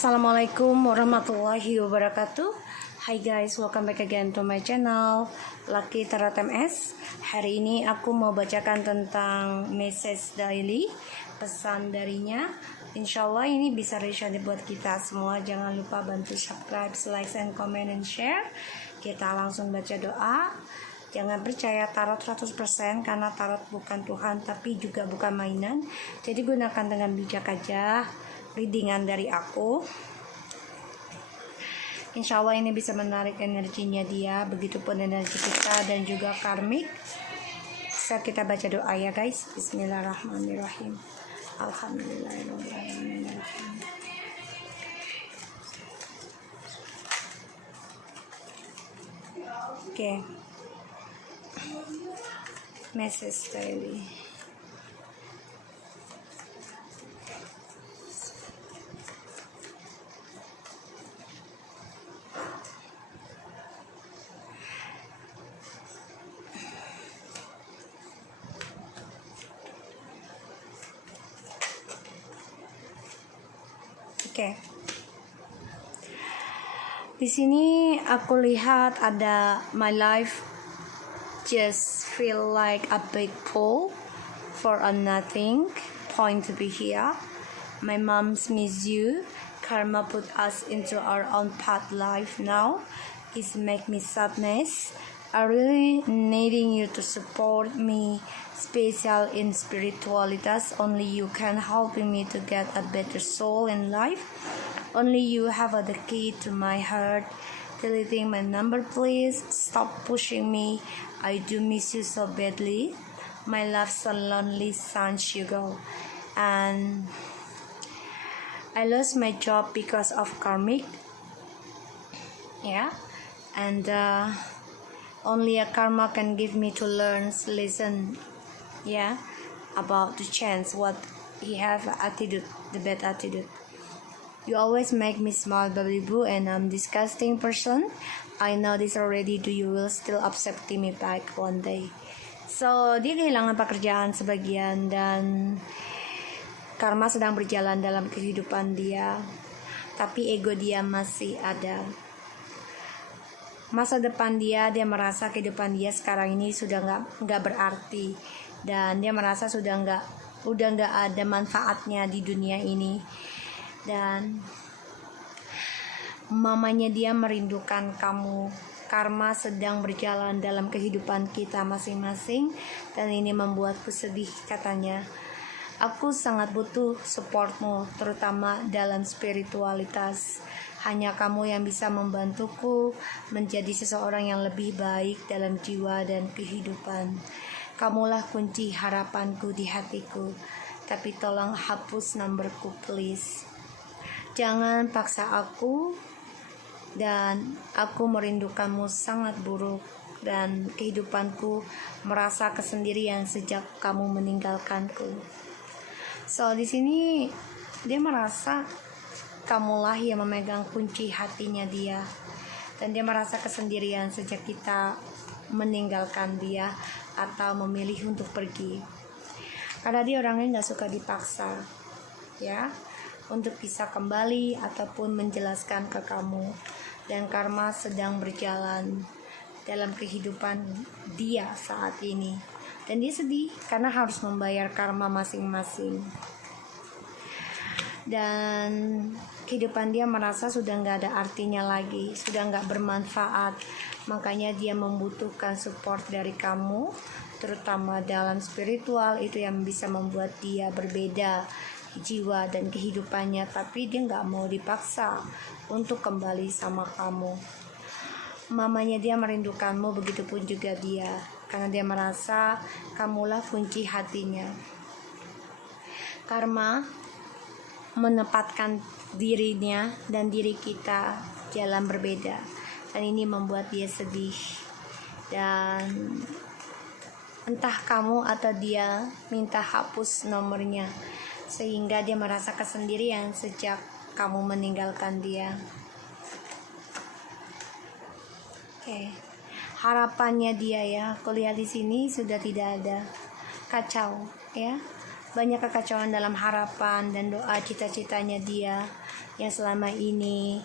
Assalamualaikum warahmatullahi wabarakatuh. Hi guys, welcome back again to my channel Lucky Tarot MS. Hari ini aku mau bacakan tentang message daily, pesan darinya. Insya Allah ini bisa relate buat kita semua. Jangan lupa bantu subscribe, like, and comment, and share. Kita langsung baca doa. Jangan percaya tarot 100% karena tarot bukan Tuhan tapi juga bukan mainan. Jadi gunakan dengan bijak aja readingan dari aku. Insya Allah ini bisa menarik energinya dia, begitupun energi kita dan juga karmik. Saat kita baca doa ya guys. Bismillahirrahmanirrahim. Alhamdulillahirrahmanirrahim. Oke. Message daily. Oke. Di sini aku lihat ada my life just feel like a big pool for a nothing point to be here. My mom's miss you. Karma put us into our own path life now. It's make me sadness. I really needing you to support me. Special in spiritualitas. Only you can helping me to get a better soul in life. Only you have the key to my heart. Deleting my number please. Stop pushing me. I do miss you so badly. My love so lonely since you go. And I lost my job because of karmic. Yeah. And only a karma can give me to learn lesson. Yeah. About the chance what he have attitude, the bad attitude. You always make me smile, baby boo, and I'm disgusting person. I know this already. Do you will still accepting me back one day? So dia kehilangan pekerjaan sebagian dan karma sedang berjalan dalam kehidupan dia, tapi ego dia masih ada. Masa depan dia merasa kehidupan dia sekarang ini sudah nggak berarti dan dia merasa udah nggak ada manfaatnya di dunia ini. Dan mamanya dia merindukan kamu. Karma sedang berjalan dalam kehidupan kita masing-masing dan ini membuatku sedih katanya. Aku sangat butuh supportmu terutama dalam spiritualitas. Hanya kamu yang bisa membantuku menjadi seseorang yang lebih baik dalam jiwa dan kehidupan. Kamulah kunci harapanku di hatiku. Tapi tolong hapus nomorku please. Jangan paksa aku dan aku merindukanmu sangat buruk dan kehidupanku merasa kesendirian sejak kamu meninggalkanku. So di sini dia merasa kamulah yang memegang kunci hatinya dia dan dia merasa kesendirian sejak kita meninggalkan dia atau memilih untuk pergi. Karena dia orangnya nggak suka dipaksa, ya. Untuk bisa kembali ataupun menjelaskan ke kamu dan karma sedang berjalan dalam kehidupan dia saat ini dan dia sedih karena harus membayar karma masing-masing dan kehidupan dia merasa sudah nggak ada artinya lagi, sudah nggak bermanfaat, makanya dia membutuhkan support dari kamu terutama dalam spiritual itu yang bisa membuat dia berbeda jiwa dan kehidupannya, tapi dia nggak mau dipaksa untuk kembali sama kamu. Mamanya dia merindukanmu, begitupun juga dia karena dia merasa kamulah kunci hatinya. Karma menempatkan dirinya dan diri kita jalan berbeda dan ini membuat dia sedih dan entah kamu atau dia minta hapus nomornya sehingga dia merasa kesendirian sejak kamu meninggalkan dia. Oke. Harapannya dia ya, aku lihat di sini sudah tidak ada, kacau ya. banyak kekacauan dalam harapan dan doa cita-citanya dia yang selama ini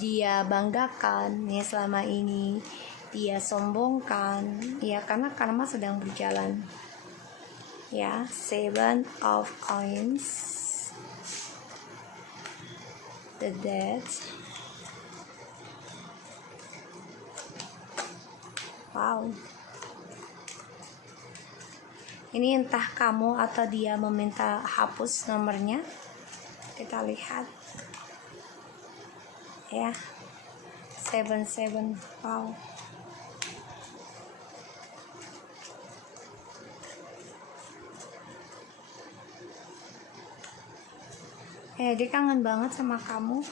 dia banggakan, yang selama ini dia sombongkan, ya, karena karma sedang berjalan. Ya, 7 of Coins, the Death. Wow. Ini entah kamu atau dia meminta hapus nomornya. Kita lihat. Ya. 7. Wow. Dia kangen banget sama kamu.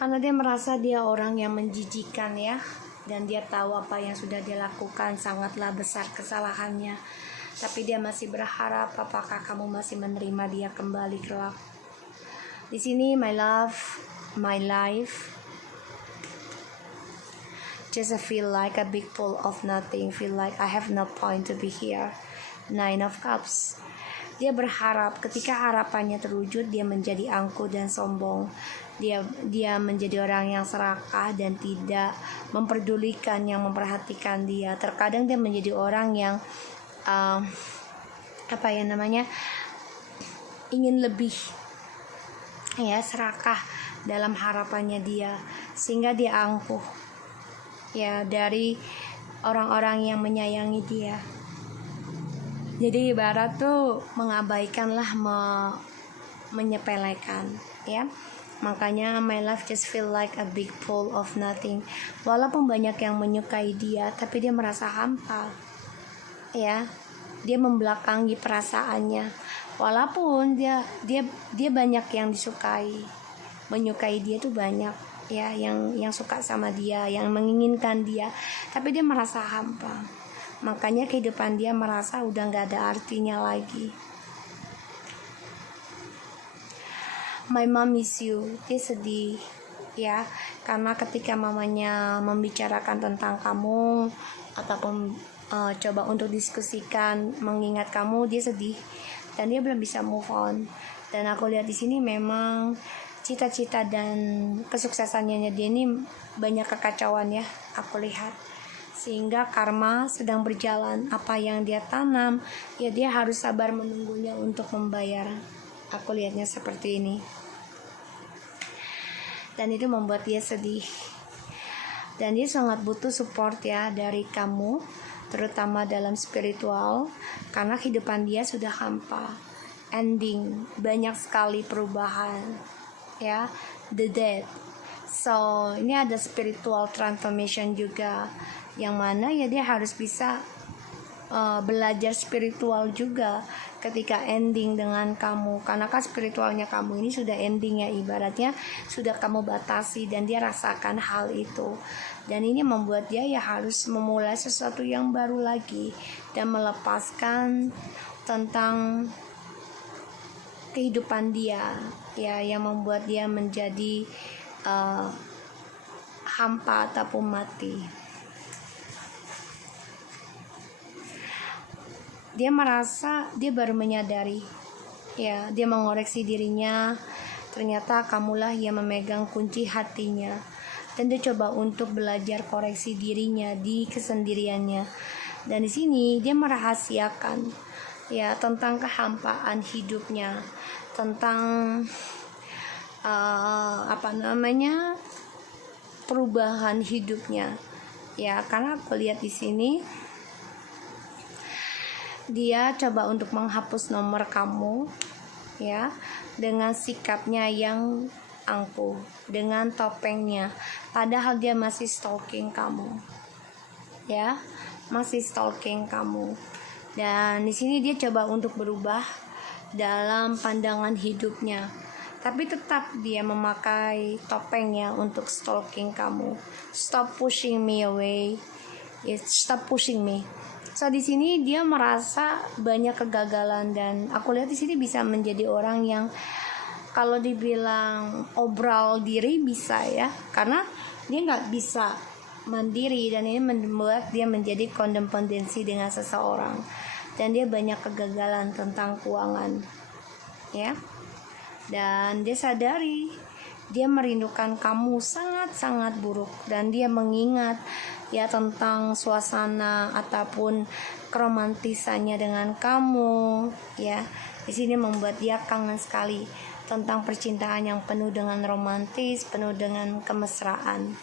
Karena dia merasa dia orang yang menjijikan, ya, dan dia tahu apa yang sudah dia lakukan sangatlah besar kesalahannya, tapi dia masih berharap apakah kamu masih menerima dia kembali kelak. Di sini, my love, my life just feel like a big pool of nothing, feel like I have no point to be here. 9 of Cups. Dia berharap, ketika harapannya terwujud, dia menjadi angkuh dan sombong. Dia menjadi orang yang serakah dan tidak memperdulikan yang memperhatikan dia. Terkadang dia menjadi orang yang ingin lebih, ya, serakah dalam harapannya dia, sehingga dia angkuh, ya, dari orang-orang yang menyayangi dia. Jadi ibarat tuh mengabaikanlah, menyepelekan, ya. Makanya my life just feel like a big pool of nothing. Walaupun banyak yang menyukai dia, tapi dia merasa hampa, ya. Dia membelakangi perasaannya. Walaupun dia banyak yang disukai, menyukai dia tuh banyak, ya, yang suka sama dia, yang menginginkan dia, tapi dia merasa hampa. Makanya kehidupan dia merasa udah gak ada artinya lagi. My mom miss you. Dia sedih, ya, karena ketika mamanya membicarakan tentang kamu ataupun coba untuk diskusikan mengingat kamu, dia sedih dan dia belum bisa move on. Dan aku lihat di sini memang cita-cita dan kesuksesannya dia ini banyak kekacauan, ya, aku lihat. Sehingga karma sedang berjalan, apa yang dia tanam, ya, dia harus sabar menunggunya untuk membayar. Aku lihatnya seperti ini. Dan itu membuat dia sedih. Dan dia sangat butuh support, ya, dari kamu, terutama dalam spiritual, karena kehidupan dia sudah hampa, ending, banyak sekali perubahan, ya, the death. So ini ada spiritual transformation juga, yang mana, ya, dia harus bisa belajar spiritual juga ketika ending dengan kamu, karena kan spiritualnya kamu ini sudah ending, ya, ibaratnya sudah kamu batasi, dan dia rasakan hal itu. Dan ini membuat dia, ya, harus memulai sesuatu yang baru lagi dan melepaskan tentang kehidupan dia, ya, yang membuat dia menjadi hampa ataupun mati. Dia merasa dia baru menyadari, ya, dia mengoreksi dirinya, ternyata kamulah yang memegang kunci hatinya. Dan dia coba untuk belajar koreksi dirinya di kesendiriannya. Dan di sini dia merahasiakan, ya, tentang kehampaan hidupnya, tentang perubahan hidupnya, ya, karena aku lihat di sini dia coba untuk menghapus nomor kamu, ya, dengan sikapnya yang angkuh, dengan topengnya, padahal dia masih stalking kamu, ya, masih stalking kamu. Dan di sini dia coba untuk berubah dalam pandangan hidupnya, tapi tetap dia memakai topengnya untuk stalking kamu. Stop pushing me away, stop pushing me. So di sini dia merasa banyak kegagalan, dan aku lihat di sini bisa menjadi orang yang kalau dibilang obral diri bisa ya, karena dia nggak bisa mandiri dan ini membuat dia menjadi kodependensi dengan seseorang dan dia banyak kegagalan tentang keuangan ya. Dan dia sadari dia merindukan kamu sangat-sangat buruk dan dia mengingat ya tentang suasana ataupun keromantisannya dengan kamu ya. Di sini membuat dia kangen sekali tentang percintaan yang penuh dengan romantis, penuh dengan kemesraan.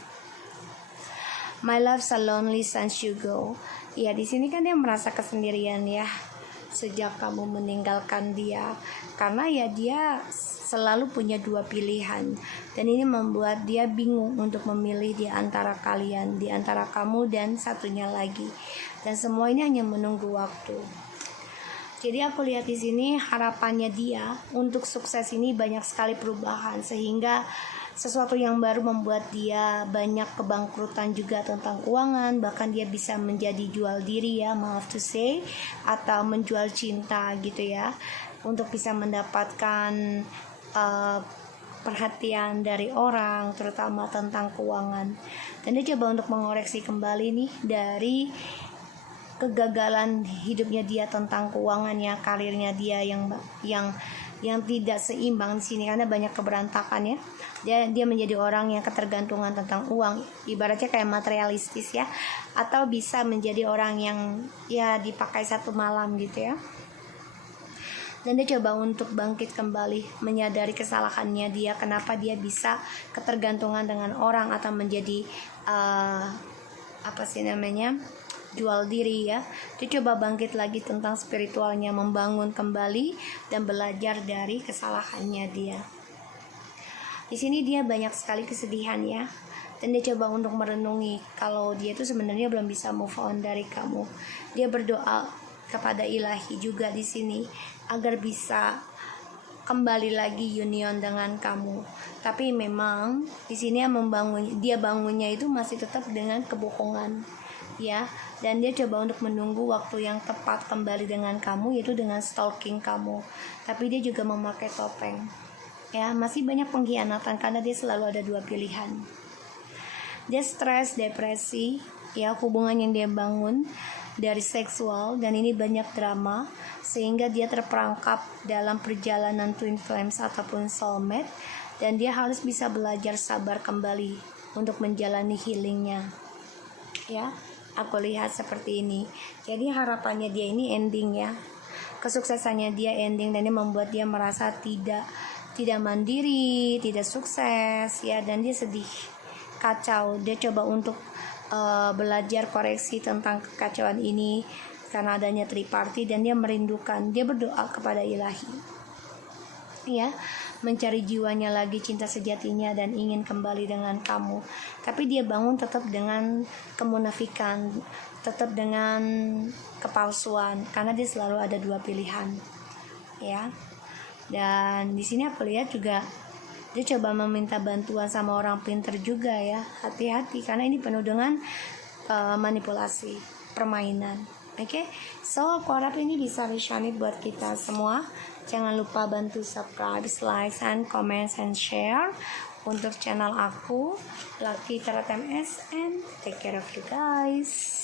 My love so lonely since you go. Ya di sini kan dia merasa kesendirian ya sejak kamu meninggalkan dia, karena ya dia selalu punya dua pilihan dan ini membuat dia bingung untuk memilih di antara kalian, di antara kamu dan satunya lagi, dan semua ini hanya menunggu waktu. Jadi aku lihat di sini harapannya dia untuk sukses ini banyak sekali perubahan, sehingga sesuatu yang baru membuat dia banyak kebangkrutan juga tentang keuangan, bahkan dia bisa menjadi jual diri ya, maaf to say, atau menjual cinta gitu ya, untuk bisa mendapatkan perhatian dari orang, terutama tentang keuangan. Dan dia coba untuk mengoreksi kembali nih dari kegagalan hidupnya dia tentang keuangannya, karirnya dia yang tidak seimbang di sini karena banyak keberantakan ya. Dia menjadi orang yang ketergantungan tentang uang, ibaratnya kayak materialistis ya, atau bisa menjadi orang yang ya dipakai satu malam gitu ya. Dan dia coba untuk bangkit kembali, menyadari kesalahannya dia, kenapa dia bisa ketergantungan dengan orang atau menjadi jual diri ya. Dia coba bangkit lagi tentang spiritualnya, membangun kembali dan belajar dari kesalahannya dia. Di sini dia banyak sekali kesedihan ya, dan dia coba untuk merenungi kalau dia itu sebenarnya belum bisa move on dari kamu. Dia berdoa kepada Ilahi juga di sini agar bisa kembali lagi union dengan kamu. Tapi memang di sini dia bangunnya itu masih tetap dengan kebohongan ya, dan dia coba untuk menunggu waktu yang tepat kembali dengan kamu, yaitu dengan stalking kamu. Tapi dia juga memakai topeng ya, masih banyak pengkhianatan karena dia selalu ada dua pilihan. Dia stres, depresi ya, hubungan yang dia bangun dari seksual, dan ini banyak drama sehingga dia terperangkap dalam perjalanan twin flames ataupun soulmate, dan dia harus bisa belajar sabar kembali untuk menjalani healingnya ya. Aku lihat seperti ini. Jadi harapannya dia ini ending ya, kesuksesannya dia ending, dan ini membuat dia merasa tidak mandiri, tidak sukses ya, dan dia sedih, kacau. Dia coba untuk belajar koreksi tentang kekacauan ini karena adanya triparty, dan dia merindukan, dia berdoa kepada Ilahi ya, mencari jiwanya lagi, cinta sejatinya, dan ingin kembali dengan kamu. Tapi dia bangun tetap dengan kemunafikan, tetap dengan kepalsuan, karena dia selalu ada dua pilihan ya. Dan di sini aku lihat juga dia coba meminta bantuan sama orang pintar juga ya. Hati-hati karena ini penuh dengan manipulasi, permainan. Oke, so aku harap ini bisa resonate buat kita semua. Jangan lupa bantu subscribe, like, and comment, and share untuk channel aku, Lucky Tarot MS, and take care of you guys.